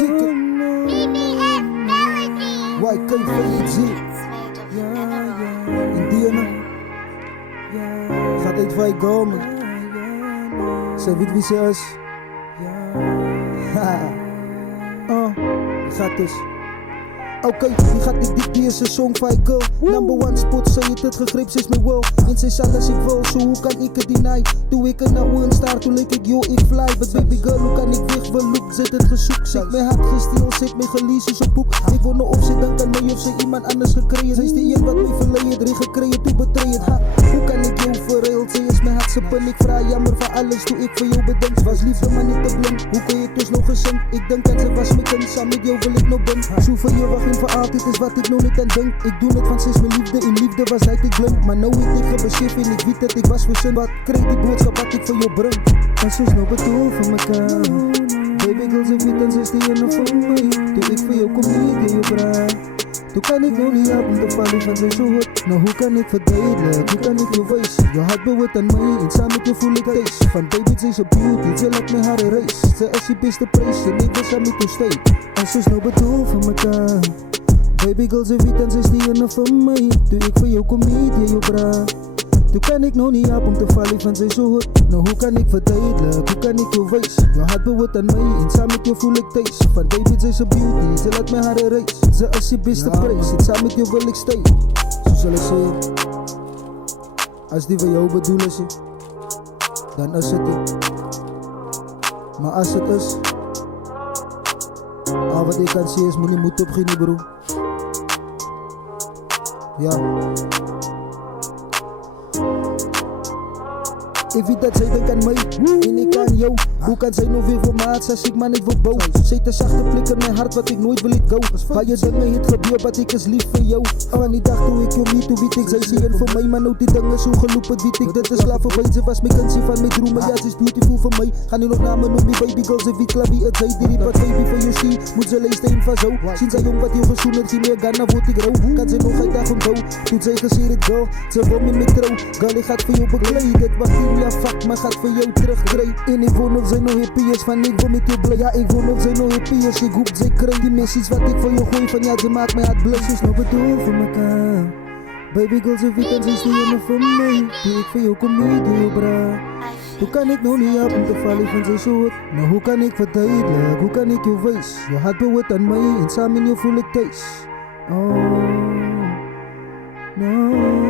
ticket. YK Feliz. Indiana. Gaat uit Vigo, man. Zij weet wie ze is. Gaat dus. Oké, die gaat niet diep, die is een song van girl. Number one spot, zij heeft het gegrepen, ze is mijn wel. En ze is alles ik wil, zo hoe kan ik het deny? Toen ik er nou in staar, toen leek ik yo, ik fly. But baby girl, hoe kan ik weg, wel look, zit het gezoek. Zit mijn hart gestield, zit mijn gelezen op boek. Ik wil nog of ze dan kan mij of ze iemand anders gekregen. Zij is die een wat mij verleid, erin gekregen, toen betreed het. Hoe kan ik jou verreeld, zij is mijn hart, ze ben ik vrij jammer van alles. Toen ik voor jou bedenk, was liefde maar niet te blind. Hoe kun je dus nog gezien? Ik denk dat ze was mijn kind, samen met jou wil ik nog ben. Zo voor je wacht voor altijd is wat ik nog niet aan denk. Ik doe het van sinds mijn liefde, in liefde was hij te blind. Maar nou weet ik gebesef en ik weet dat ik was verzin. Wat kreeg die boodschap wat ik voor jou breng? En ze is nog bedoeld van mekaar. Baby girl, ze weet en ze is die ene van mij. Toen ik voor jou kom niet in je braai. Toen kan ik nog niet helpen te vallen van zijn zo hot. Nou hoe kan ik verduidelijk, hoe kan ik je wijzen? Je hart behoort aan mij en samen met je voel ik thuis. Van baby ze is een beauty, ze laat me haar race. Ze is je beste prijs en ik wil samen met je stay. En ze is nou bedoeld van mekaar. Baby girl ze weet en ze is die ene van mij. Toen ik voor jou kom niet in je braai. Toen kan ik nog niet helpen om te vallen van zijn zo hot. Nou hoe kan ik verduidelijk, hoe kan ik je wijzen? Je hart behoort aan mij en samen met je voel ik thuis. Van baby ze is een beauty, ze laat me haar race. Ze is je beste prijs en samen met je wil ik stay. Zo zal ik zeggen, als die voor jou bedoelen is, dan is het die. Maar als het is, al wat ik kan zien is, moet je moeten opginnen bro. Ja. Ik weet dat zij denkt aan mij en ik aan jou. Hoe kan zij nog weer voor maat als ik maar niet wil bouwen? Zij te zachte plek in mijn hart wat ik nooit wil ik go. Waar je dingen het gebeurt wat ik is lief voor jou. Van die dag toen ik jou niet, toen weet ik zij zie en voor mij. Maar nou die dingen zo gelopen, weet ik dit is klaar voorbij. Ze was mijn kansie van mijn dromen, ja ze is beautiful voor mij. Ga nu nog namen noem die baby girl, ze weet klaar wie het zij. Die riep wat baby voor je zie, moet ze leesteen van zo. Zien zij jong wat je gezoen het, geen meer gaan, dan word ik rauw. Kan ze nog een dag onthouden, toen zij gezegd het girl. Ze wil me met trouw, girl ik gaat voor jou begeleid. Het was niet ja fuck, maar gaat voor jou terugkrijgen. En ik wil nog zijn nog happy is, van ik wil met jou blij. Ja ik wil nog zijn nog happy is, ik hoop zij krijgt die missies wat ik voor jou gooi. Van ja ze maakt mij hart blij. Ze is nog bedoeld voor mekaar. Baby girl ze weet en ze is die ene van mij. Die ik voor jou kom niet in je bra. Hoe kan ik nou niet helpen om te vallen van zijn soort? Nou hoe kan ik verduidelijk, hoe kan ik je wijs? Je hart behoort aan mij en samen in je voel ik thuis. Oh, no.